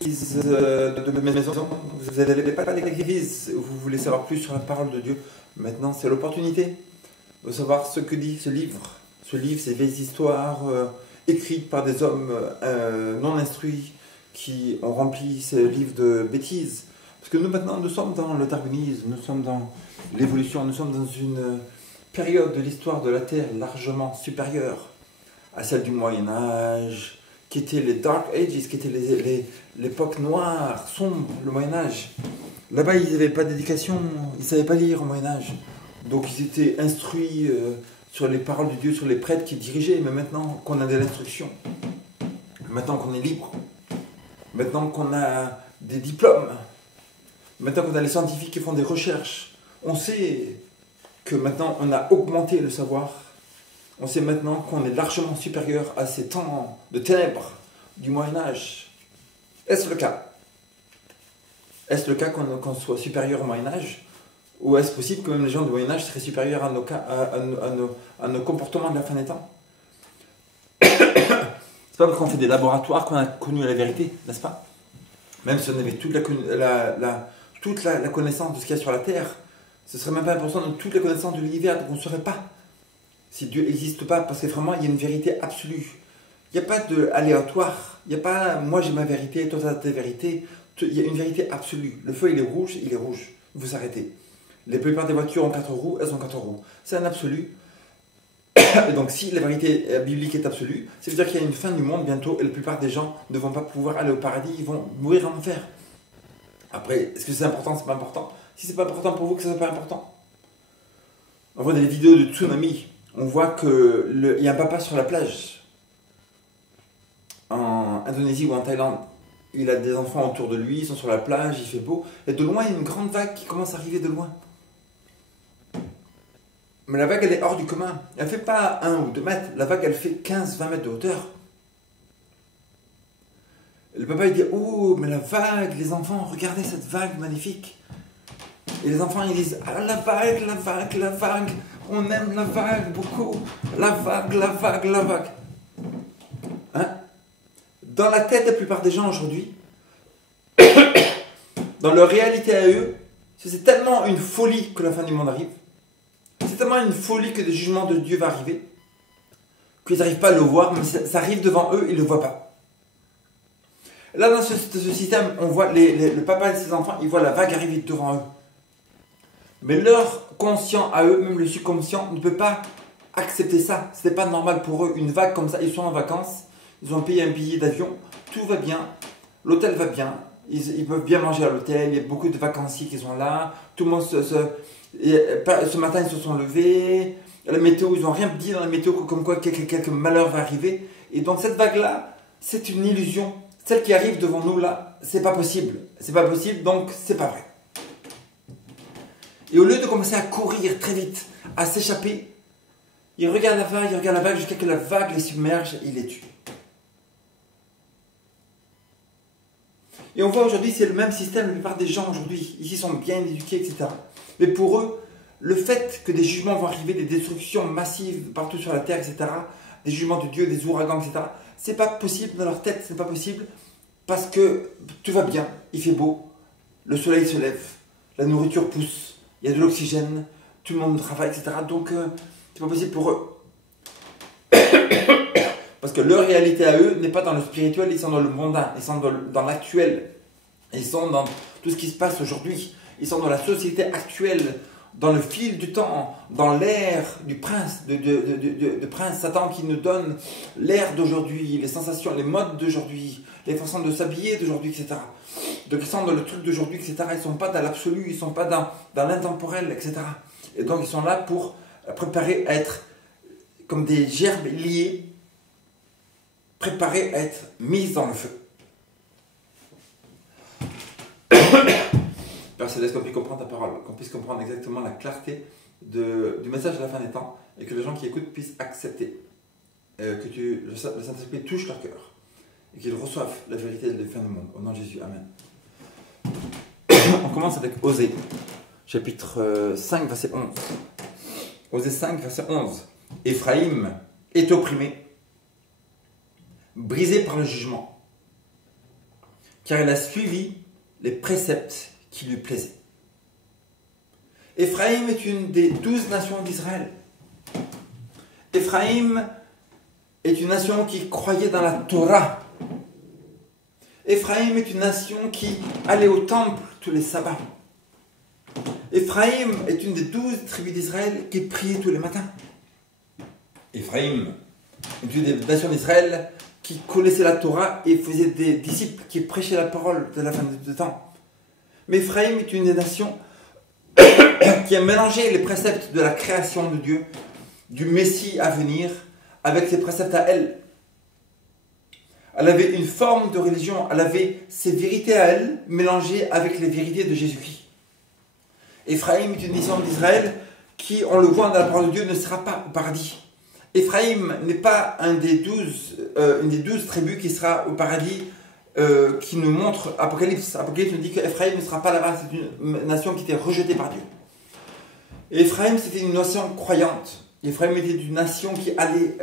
de maison, vous n'allez pas à l'église, vous voulez savoir plus sur la parole de Dieu. Maintenant, c'est l'opportunité de savoir ce que dit ce livre. Ce livre, ces vieilles histoires écrites par des hommes non instruits qui ont rempli ce livre de bêtises. Parce que nous, maintenant, nous sommes dans le darwinisme, nous sommes dans l'évolution, nous sommes dans une période de l'histoire de la Terre largement supérieure à celle du Moyen-Âge, qui étaient les Dark Ages, qui étaient l'époque noire, sombre, le Moyen-Âge. Là-bas, ils n'avaient pas d'éducation, ils ne savaient pas lire au Moyen-Âge. Donc, ils étaient instruits sur les paroles de Dieu, sur les prêtres qui dirigeaient. Mais maintenant qu'on a de l'instruction, maintenant qu'on est libre, maintenant qu'on a des diplômes, maintenant qu'on a les scientifiques qui font des recherches, on sait que maintenant on a augmenté le savoir. On sait maintenant qu'on est largement supérieur à ces temps de ténèbres du Moyen-Âge. Est-ce le cas? Est-ce le cas qu'on soit supérieur au Moyen-Âge? Ou est-ce possible que même les gens du Moyen-Âge seraient supérieurs à nos comportements de la fin des temps? C'est pas parce qu'on fait des laboratoires qu'on a connu la vérité, n'est-ce pas? Même si on avait toute la connaissance de ce qu'il y a sur la Terre, ce serait même pas important de toute la connaissance de l'univers, donc on ne saurait pas si Dieu n'existe pas, parce que vraiment, il y a une vérité absolue. Il n'y a pas d'aléatoire. Il n'y a pas, moi j'ai ma vérité, toi tu as ta vérité. Il y a une vérité absolue. Le feu, il est rouge, il est rouge. Il faut s'arrêter. La plupart des voitures ont 4 roues, elles ont 4 roues. C'est un absolu. Et donc, si la vérité biblique est absolue, ça veut dire qu'il y a une fin du monde bientôt, et la plupart des gens ne vont pas pouvoir aller au paradis, ils vont mourir en enfer. Après, est-ce que c'est important, c'est pas important? Si c'est pas important pour vous, que ça soit pas important. On voit des vidéos de tsunami. On voit qu'il y a un papa sur la plage, en Indonésie ou en Thaïlande. Il a des enfants autour de lui, ils sont sur la plage, il fait beau. Et de loin, il y a une grande vague qui commence à arriver de loin. Mais la vague, elle est hors du commun. Elle ne fait pas 1 ou 2 mètres. La vague, elle fait 15-20 mètres de hauteur. Et le papa, il dit, oh, mais la vague, les enfants, regardez cette vague magnifique. Et les enfants, ils disent, ah, la vague, la vague, la vague. On aime la vague beaucoup. La vague, la vague, la vague. Hein? Dans la tête de la plupart des gens aujourd'hui, dans leur réalité à eux, c'est tellement une folie que la fin du monde arrive. C'est tellement une folie que le jugement de Dieu va arriver, qu'ils n'arrivent pas à le voir, mais ça arrive devant eux, ils ne le voient pas. Là, dans ce système, on voit le papa et ses enfants, ils voient la vague arriver devant eux. Mais leur conscient à eux, même le subconscient, ne peut pas accepter ça. Ce n'est pas normal pour eux. Une vague comme ça, ils sont en vacances, ils ont payé un billet d'avion, tout va bien, l'hôtel va bien, ils peuvent bien manger à l'hôtel, il y a beaucoup de vacanciers qui sont là, tout le monde ce matin ils se sont levés, la météo, ils n'ont rien dit dans la météo comme quoi quelque malheur va arriver. Et donc cette vague-là, c'est une illusion. Celle qui arrive devant nous là, c'est pas possible. C'est pas possible, donc c'est pas vrai. Et au lieu de commencer à courir très vite, à s'échapper, ils regardent la vague jusqu'à ce que la vague les submerge et les tue. Et on voit aujourd'hui, c'est le même système, la plupart des gens aujourd'hui, ici sont bien éduqués, etc. Mais pour eux, le fait que des jugements vont arriver, des destructions massives partout sur la terre, etc., des jugements de Dieu, des ouragans, etc., c'est pas possible dans leur tête, c'est pas possible, parce que tout va bien, il fait beau, le soleil se lève, la nourriture pousse, il y a de l'oxygène, tout le monde travaille, etc. Donc, c'est pas possible pour eux. Parce que leur réalité à eux n'est pas dans le spirituel, ils sont dans le mondain, ils sont dans l'actuel, ils sont dans tout ce qui se passe aujourd'hui, ils sont dans la société actuelle, dans le fil du temps, dans l'ère du prince, de prince Satan qui nous donne l'ère d'aujourd'hui, les sensations, les modes d'aujourd'hui, les façons de s'habiller d'aujourd'hui, etc. Donc ils sont dans le truc d'aujourd'hui, etc. Ils ne sont pas dans l'absolu, ils ne sont pas dans l'intemporel, etc. Et donc ils sont là pour préparer à être comme des gerbes liées, préparées à être mises dans le feu. Père Céleste, qu'on puisse comprendre ta parole, qu'on puisse comprendre exactement la clarté du message de la fin des temps et que les gens qui écoutent puissent accepter que le Saint-Esprit touche leur cœur et qu'ils reçoivent la vérité de la fin du monde. Au nom de Jésus, Amen. On commence avec Osée, chapitre 5, verset 11. Osée 5, verset 11. Éphraïm est opprimé, brisé par le jugement. car il a suivi les préceptes qui lui plaisaient. Éphraïm est une des 12 nations d'Israël. Éphraïm est une nation qui croyait dans la Torah. Éphraïm est une nation qui allait au temple tous les sabbats. Éphraïm est une des 12 tribus d'Israël qui priait tous les matins. Éphraïm est une des nations d'Israël qui connaissait la Torah et faisait des disciples qui prêchaient la parole de la fin de temps. Mais Éphraïm est une des nations qui a mélangé les préceptes de la création de Dieu, du Messie à venir, avec ses préceptes à elle. Elle avait une forme de religion, elle avait ses vérités à elle, mélangées avec les vérités de Jésus-Christ. Éphraïm est une nation d'Israël qui, on le voit dans la parole de Dieu, ne sera pas au paradis. Éphraïm n'est pas une des 12 tribus qui sera au paradis, qui nous montre Apocalypse. Apocalypse nous dit qu'Éphraïm ne sera pas là-bas, c'est une nation qui était rejetée par Dieu. Et Éphraïm, c'était une nation croyante. Éphraïm était une nation qui allait